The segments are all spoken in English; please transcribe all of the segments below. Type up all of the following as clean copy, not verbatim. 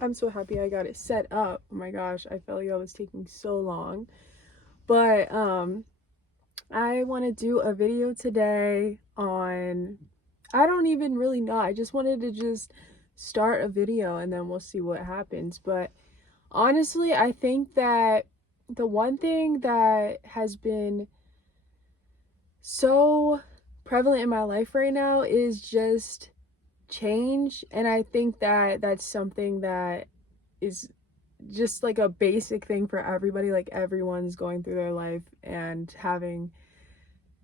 I'm so happy I got it set up. Oh my gosh, I felt like I was taking so long. But I want to do a video today on, I don't even really know. I just wanted to just start a video and then we'll see what happens. But honestly, I think that the one thing that has been so prevalent in my life right now is just change, and I think that that's something that is just like a basic thing for everybody. Like, everyone's going through their life and having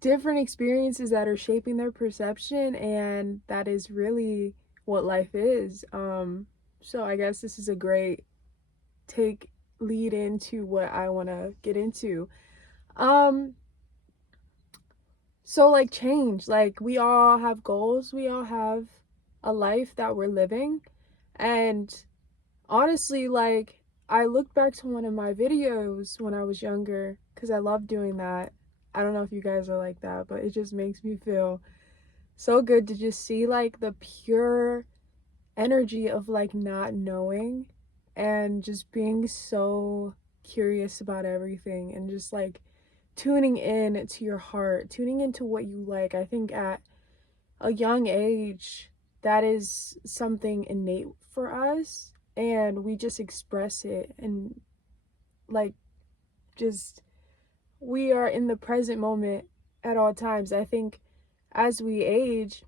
different experiences that are shaping their perception, and that is really what life is. So I guess this is a great take lead into what I want to get into. um so like, change, like, we all have goals, we all have a life that we're living. And honestly, like, I look back to one of my videos when I was younger because I love doing that. I don't know if you guys are like that, but it just makes me feel so good to just see like the pure energy of like not knowing and just being so curious about everything, and just like tuning in to your heart, tuning into what you like. I think at a young age, that is something innate for us, and we just express it. And like, just, we are in the present moment at all times. I think as we age,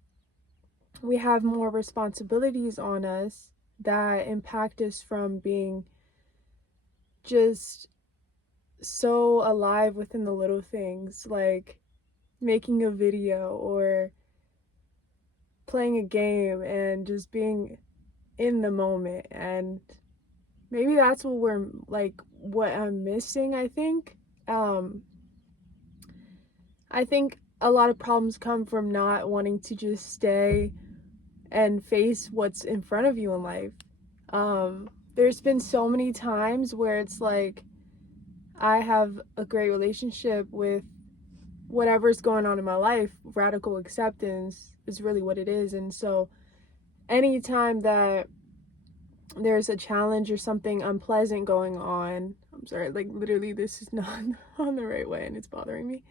we have more responsibilities on us that impact us from being just so alive within the little things, like making a video or playing a game and just being in the moment. And maybe that's what we're like, what I'm missing. um I think a lot of problems come from not wanting to just stay and face what's in front of you in life. There's been so many times where it's like, I have a great relationship with whatever's going on in my life. Radical acceptance is really what it is. And so anytime that there's a challenge or something unpleasant going on, I'm sorry, like, literally, this is not on the right way and it's bothering me.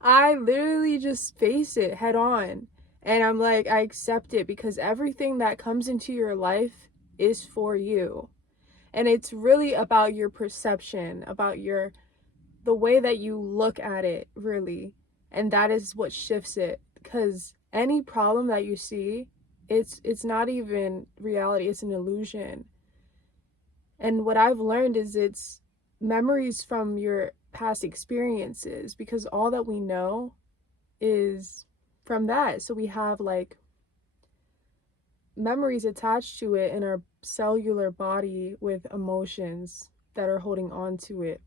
I literally just face it head on. And I'm like, I accept it, because everything that comes into your life is for you. And it's really about your perception, about the way that you look at it, really. And that is what shifts it. Because any problem that you see, it's not even reality, it's an illusion. And what I've learned is it's memories from your past experiences, because all that we know is from that. So we have like memories attached to it in our cellular body with emotions that are holding on to it.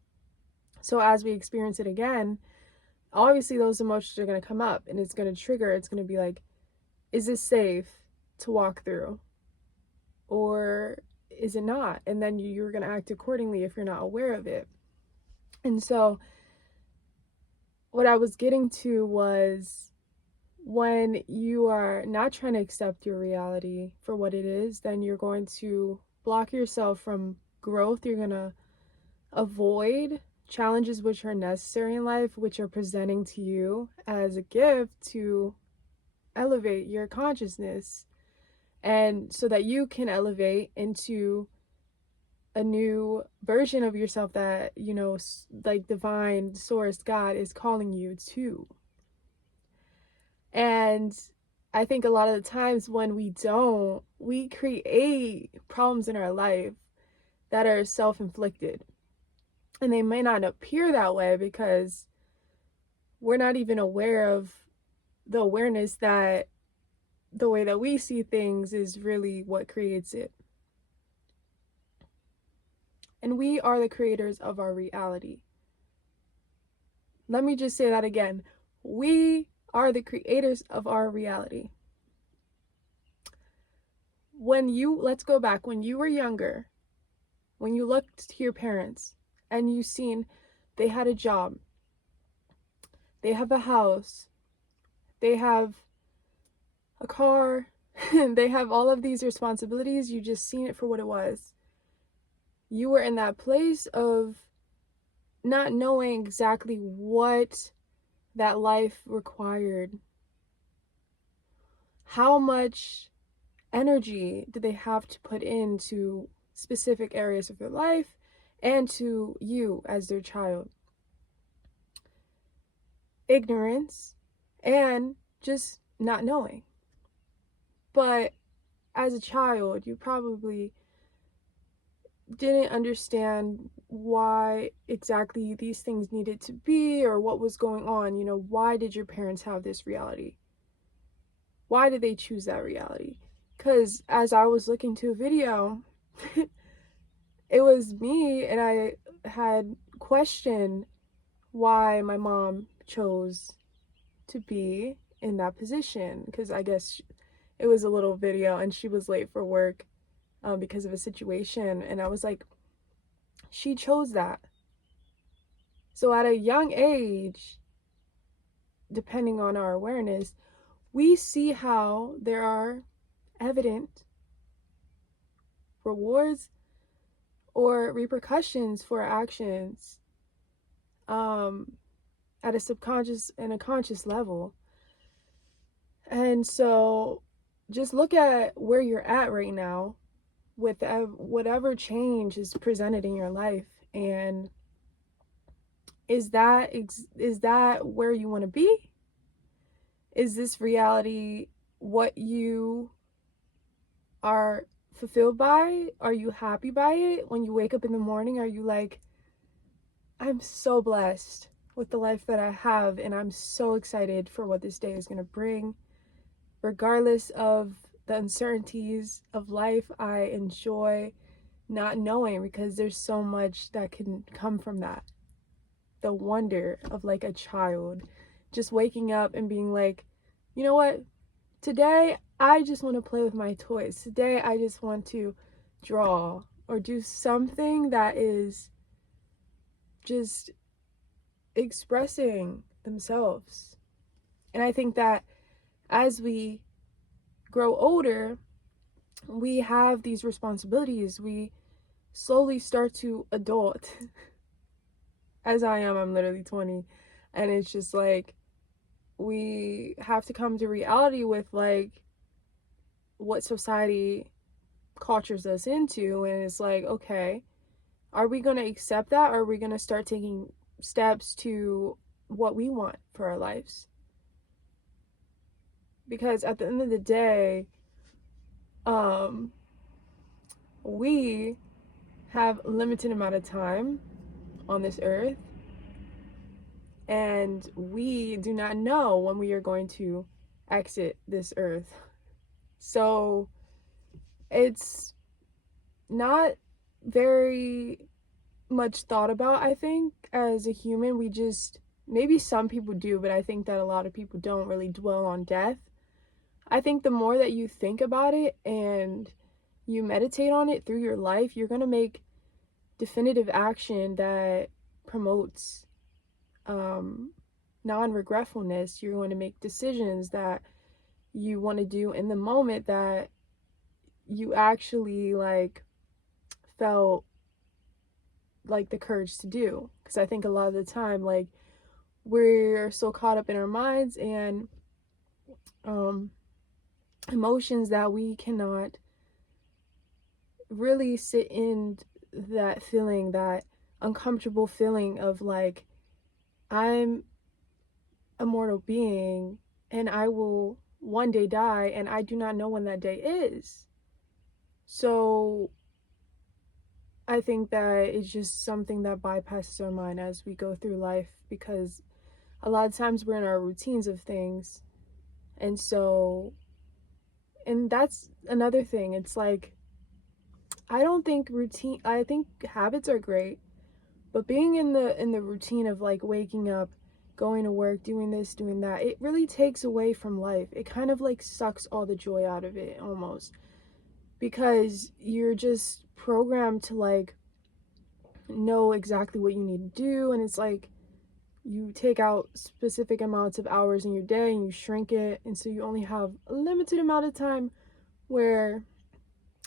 So as we experience it again, obviously those emotions are going to come up, and it's going to trigger. It's going to be like, is this safe to walk through, or is it not? And then you're going to act accordingly if you're not aware of it. And so what I was getting to was, when you are not trying to accept your reality for what it is, then you're going to block yourself from growth. You're going to avoid challenges which are necessary in life, which are presenting to you as a gift to elevate your consciousness, and so that you can elevate into a new version of yourself that, like, divine source, God, is calling you to. And I think a lot of the times when we don't, we create problems in our life that are self-inflicted. And they may not appear that way because we're not even aware of the awareness that the way that we see things is really what creates it. And we are the creators of our reality. Let me just say that again. We are the creators of our reality. Let's go back, when you were younger, when you looked to your parents and you seen they had a job, they have a house, they have a car, they have all of these responsibilities, you just seen it for what it was. you were in that place of not knowing exactly what that life required. How much energy did they have to put into specific areas of their life and to you as their child? Ignorance and just not knowing. But as a child, you probably didn't understand why exactly these things needed to be or what was going on. You know, why did your parents have this reality? Why did they choose that reality? Because as I was looking to a video, it was me, and I had questioned why my mom chose to be in that position. Because I guess it was a little video and she was late for work because of a situation. And I was like, she chose that. So at a young age, depending on our awareness, we see how there are evident rewards or repercussions for our actions at a subconscious and a conscious level. And so just look at where you're at right now with whatever change is presented in your life, and is that where you want to be? Is this reality what you are fulfilled by? Are you happy by it? When you wake up in the morning, are you like, I'm so blessed with the life that I have, and I'm so excited for what this day is going to bring? Regardless of the uncertainties of life, I enjoy not knowing, because there's so much that can come from that. The wonder of like a child just waking up and being like, you know what? Today I just want to play with my toys. Today I just want to draw or do something that is just expressing themselves. And I think that as we grow older, we have these responsibilities. We slowly start to adult. As I am, I'm literally 20. And it's just like, we have to come to reality with like what society cultures us into. And it's like, okay, are we going to accept that, or are we going to start taking steps to what we want for our lives? Because at the end of the day, we have a limited amount of time on this earth, and we do not know when we are going to exit this earth. So it's not very much thought about, I think, as a human. We just, maybe some people do, but I think that a lot of people don't really dwell on death. I think the more that you think about it and you meditate on it through your life, you're going to make definitive action that promotes non-regretfulness. You're going to make decisions that you want to do in the moment that you actually like felt like the courage to do. Because I think a lot of the time, like, we're so caught up in our minds and emotions that we cannot really sit in that feeling, that uncomfortable feeling of like, I'm a mortal being and I will one day die, and I do not know when that day is. So I think that it's just something that bypasses our mind as we go through life, because a lot of times we're in our routines of things. And so, and that's another thing. It's like, I think habits are great, but being in the routine of like waking up, going to work, doing this, doing that, it really takes away from life. It kind of like sucks all the joy out of it almost, because you're just programmed to like know exactly what you need to do. And it's like, you take out specific amounts of hours in your day and you shrink it, and so you only have a limited amount of time where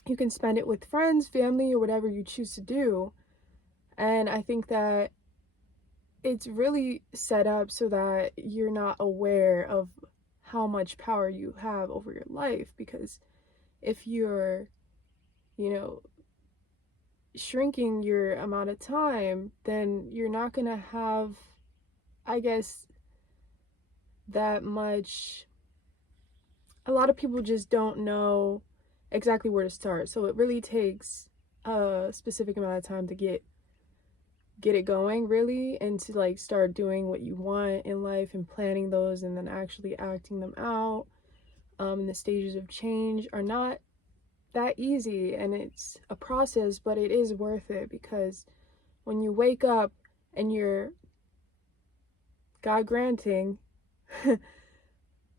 You can spend it with friends, family, or whatever you choose to do. And I think that it's really set up so that you're not aware of how much power you have over your life, because if you're, you know, shrinking your amount of time, then you're not going to have, I guess, that much. A lot of people just don't know exactly where to start. So it really takes a specific amount of time to get it going, really, and to like start doing what you want in life and planning those and then actually acting them out. And the stages of change are not that easy, and it's a process, but it is worth it, because when you wake up and you're, God granting,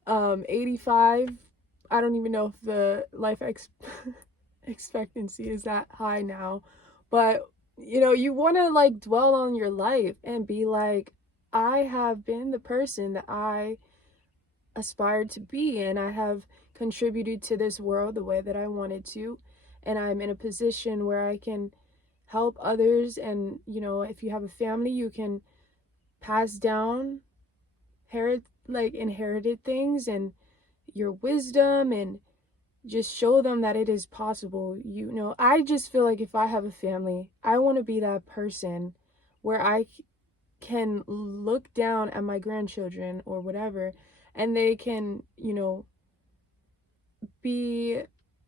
85, I don't even know if the life expectancy is that high now, but you want to like dwell on your life and be like, I have been the person that I aspired to be, and I have contributed to this world the way that I wanted to, and I'm in a position where I can help others. And if you have a family, you can pass down inherited things and your wisdom, and just show them that it is possible. I just feel like if I have a family, I want to be that person where I can look down at my grandchildren or whatever, and they can, be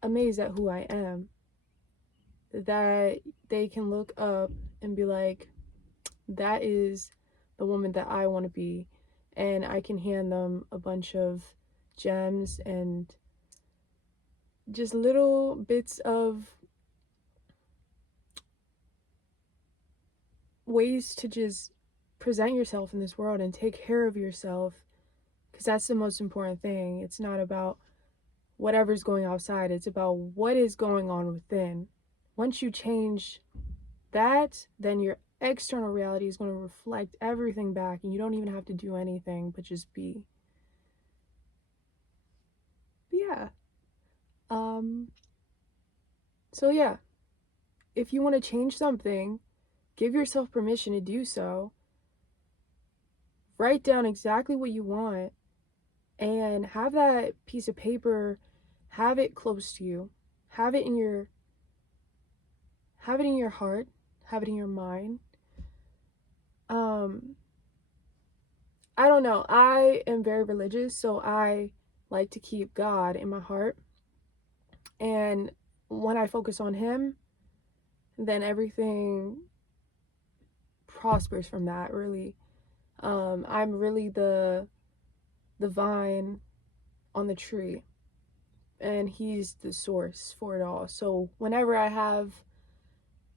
amazed at who I am. That they can look up and be like, that is the woman that I want to be. And I can hand them a bunch of gems and just little bits of ways to just present yourself in this world and take care of yourself, because that's the most important thing. It's not about whatever's going outside, it's about what is going on within. Once you change that, then your external reality is going to reflect everything back, and you don't even have to do anything but just be. But yeah. So yeah, if you want to change something, give yourself permission to do so. Write down exactly what you want and have that piece of paper, have it close to you. Have it in your heart, have it in your mind. I don't know. I am very religious, so I like to keep God in my heart. And when I focus on him, then everything prospers from that, really. I'm really the vine on the tree, and he's the source for it all. So whenever I have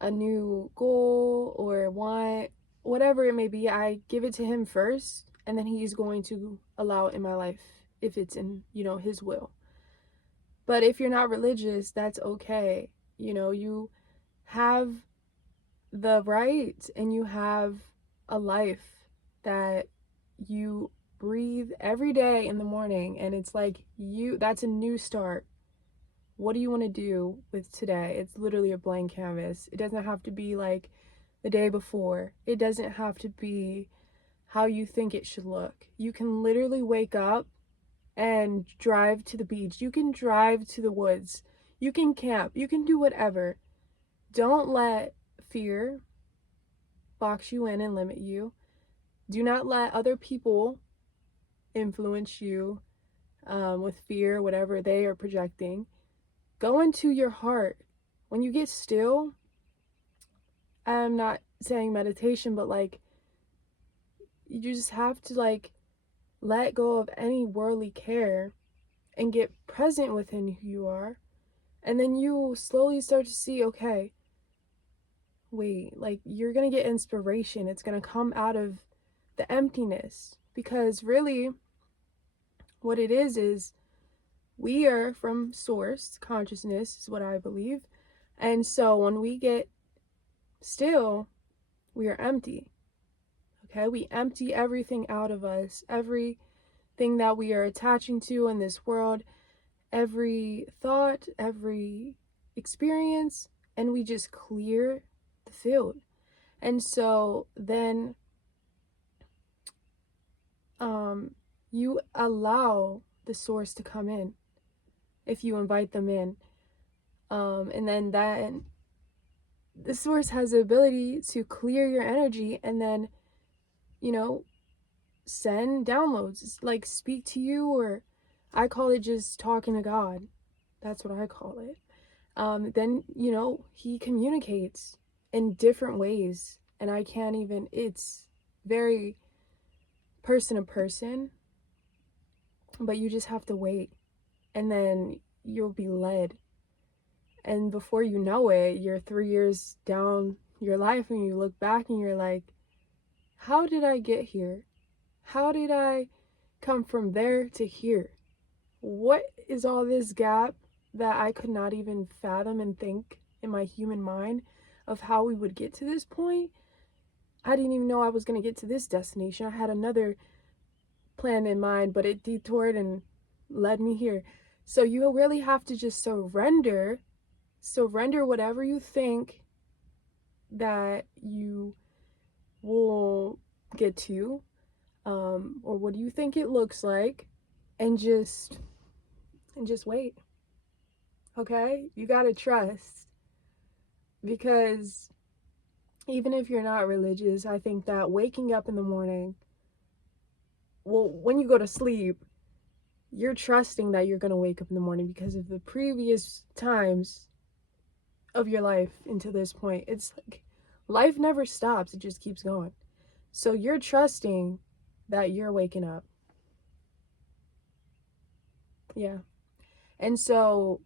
a new goal or want, whatever it may be, I give it to him first, and then he's going to allow it in my life if it's in, his will. But if you're not religious, that's okay. You have the right, and you have a life that you breathe every day in the morning, and it's like that's a new start. What do you want to do with today? It's literally a blank canvas. It doesn't have to be like the day before. It doesn't have to be how you think it should look. You can literally wake up and drive to the beach. You can drive to the woods. You can camp. You can do whatever. Don't let fear box you in and limit you. Do not let other people influence you with fear, whatever they are projecting. Go into your heart. When you get still, I'm not saying meditation, but like, you just have to like let go of any worldly care and get present within who you are. And then you slowly start to see, okay, wait, like you're gonna get inspiration. It's gonna come out of the emptiness, because really what it is we are from source. Consciousness is what I believe. And so when we get still, we are empty. Okay, we empty everything out of us, everything that we are attaching to in this world, every thought, every experience, and we just clear the field. And so then you allow the source to come in if you invite them in. And then the source has the ability to clear your energy and then, send downloads, like speak to you, or I call it just talking to God. That's what I call it. Then, he communicates in different ways, and I can't even, it's very person to person, but you just have to wait, and then you'll be led. And before you know it, you're 3 years down your life and you look back and you're like, how did I get here? How did I come from there to here? What is all this gap that I could not even fathom and think in my human mind of how we would get to this point? I didn't even know I was going to get to this destination. I had another plan in mind, but it detoured and led me here. So you really have to just surrender whatever you think that you will get to, or what do you think it looks like, and just wait. Okay? You gotta trust, because even if you're not religious, I think that waking up in the morning, well, when you go to sleep, you're trusting that you're gonna wake up in the morning because of the previous times of your life into this point. It's like life never stops, it just keeps going. So you're trusting that you're waking up. Yeah. And so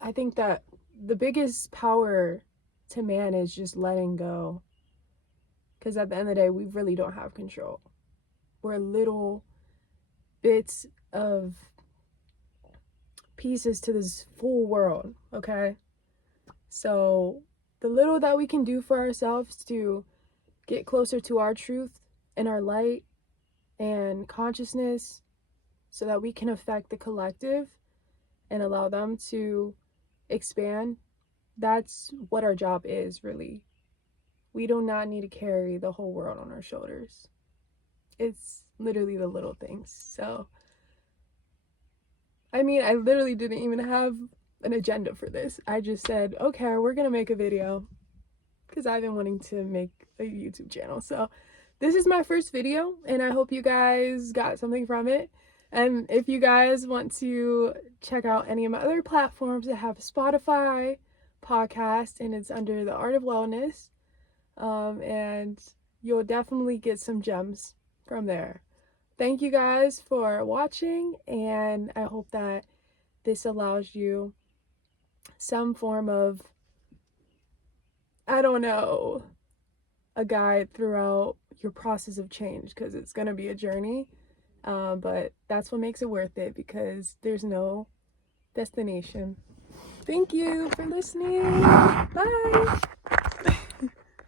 I think that the biggest power to man is just letting go, because at the end of the day, we really don't have control. We're little bits of pieces to this full world, okay? So the little that we can do for ourselves to get closer to our truth and our light and consciousness, so that we can affect the collective and allow them to expand, that's what our job is, really. We do not need to carry the whole world on our shoulders. It's literally the little things. So, I mean, I literally didn't even have an agenda for this. I just said, okay, we're gonna make a video, because I've been wanting to make a YouTube channel. So this is my first video, and I hope you guys got something from it. And if you guys want to check out any of my other platforms, I have Spotify podcast, and it's under The Art of Wellness. And you'll definitely get some gems from there. Thank you guys for watching, and I hope that this allows you some form of, I don't know, a guide throughout your process of change, because it's going to be a journey. But that's what makes it worth it, because there's no destination. Thank you for listening. Bye.